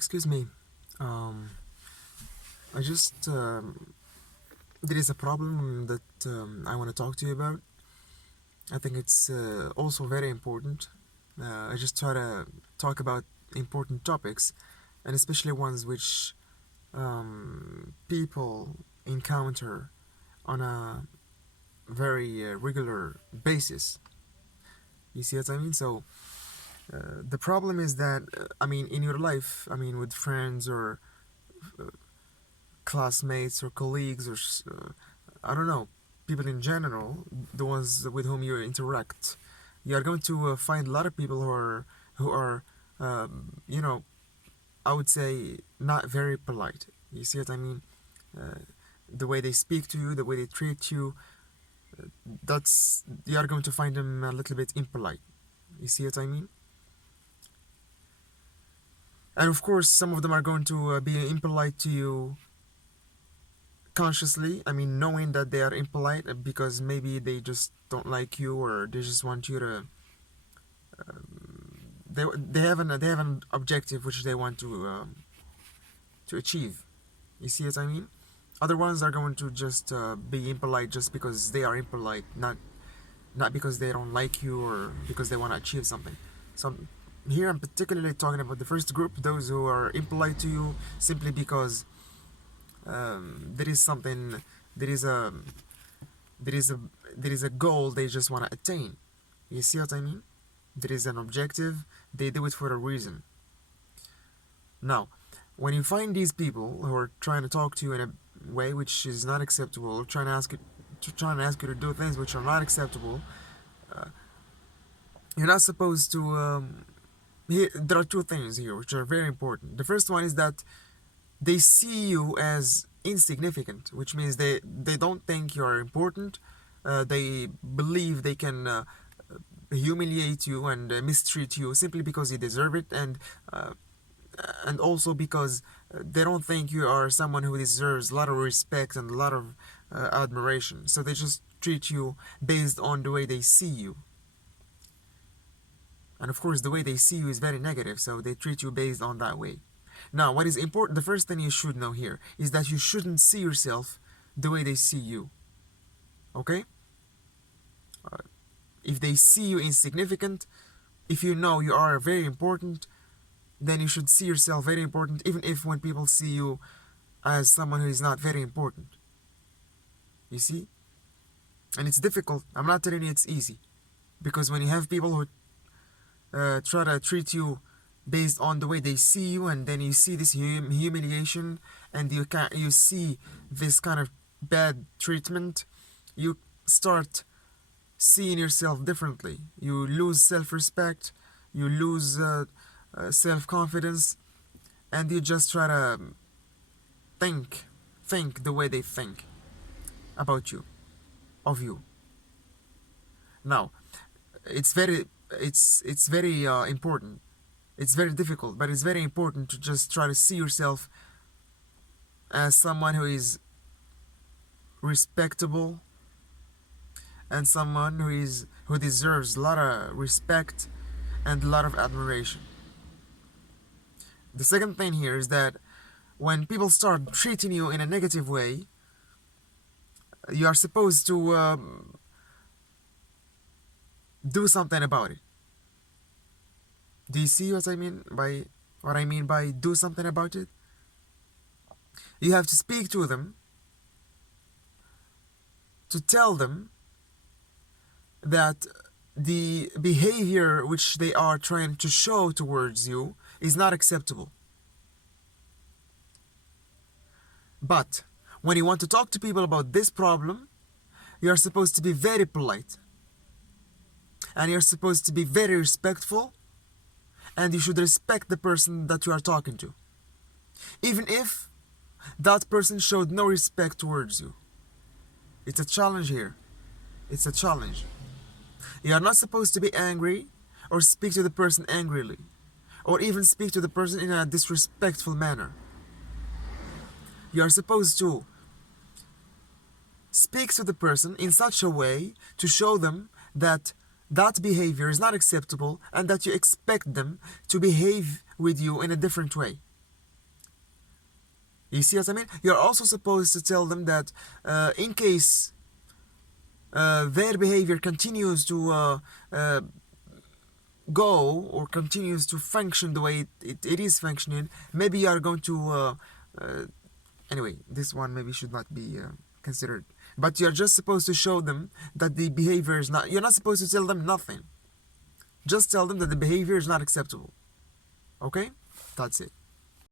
Excuse me. Um, I just there is a problem that I want to talk to you about. I think it's also very important. I just try to talk about important topics, and especially ones which people encounter on a very regular basis. You see what I mean? So the problem is that in your life, with friends or classmates or colleagues or I don't know, people in general, the ones with whom you interact, you are going to find a lot of people who are you know, I would say not very polite. You see what I mean? Uh, the way they speak to you, the way they treat you, that's you are going to find them a little bit impolite. You see what I mean? And of course, some of them are going to be impolite to you consciously. Knowing that they are impolite because maybe they just don't like you or they just want you to. They have an objective which they want to achieve. You see what I mean? Other ones are going to just be impolite just because they are impolite, not because they don't like you or because they want to achieve something. So here I'm particularly talking about the first group, those who are impolite to you simply because there is something, there is a, there is a, there is a goal they just want to attain. You see what I mean? There is an objective. They do it for a reason. Now, when you find these people who are trying to talk to you in a way which is not acceptable, or trying to ask you to do things which are not acceptable, uh, you're not supposed to. There are two things here which are very important. The first one is that they see you as insignificant, which means they don't think you are important. They believe they can humiliate you and mistreat you simply because you deserve it, and also because they don't think you are someone who deserves a lot of respect and a lot of admiration. So they just treat you based on the way they see you. And of course, the way they see you is very negative, so they treat you based on that way. Now, what is important, the first thing you should know here is that you shouldn't see yourself the way they see you. Okay? Uh, if they see you insignificant, if you know you are very important, then you should see yourself very important, even if when people see you as someone who is not very important. You see? And it's difficult. I'm not telling you it's easy. Because when you have people who try to treat you based on the way they see you, and then you see this humiliation, and you see this kind of bad treatment, you start seeing yourself differently. You lose self-respect, you lose self-confidence, and you just try to think the way they think about you, of you. Now, it's very important. It's very difficult, but it's very important to just try to see yourself as someone who is respectable and someone who deserves a lot of respect and a lot of admiration. The second thing here is that when people start treating you in a negative way, you are supposed to do something about it. Do you see what I mean by do something about it? You have to speak to them to tell them that the behavior which they are trying to show towards you is not acceptable. But when you want to talk to people about this problem, you are supposed to be very polite. And you're supposed to be very respectful, and you should respect the person that you are talking to, even if that person showed no respect towards you. It's a challenge here. It's a challenge. You are not supposed to be angry or speak to the person angrily, or even speak to the person in a disrespectful manner. You are supposed to speak to the person in such a way to show them that that behavior is not acceptable and that you expect them to behave with you in a different way. You see what I mean? You're also supposed to tell them that in case their behavior continues to go or continues to function the way it is functioning, maybe you are going to anyway, this one maybe should not be considered, but you're just supposed to show them that the behavior is not, you're not supposed to tell them nothing, just tell them that the behavior is not acceptable. Okay, that's it.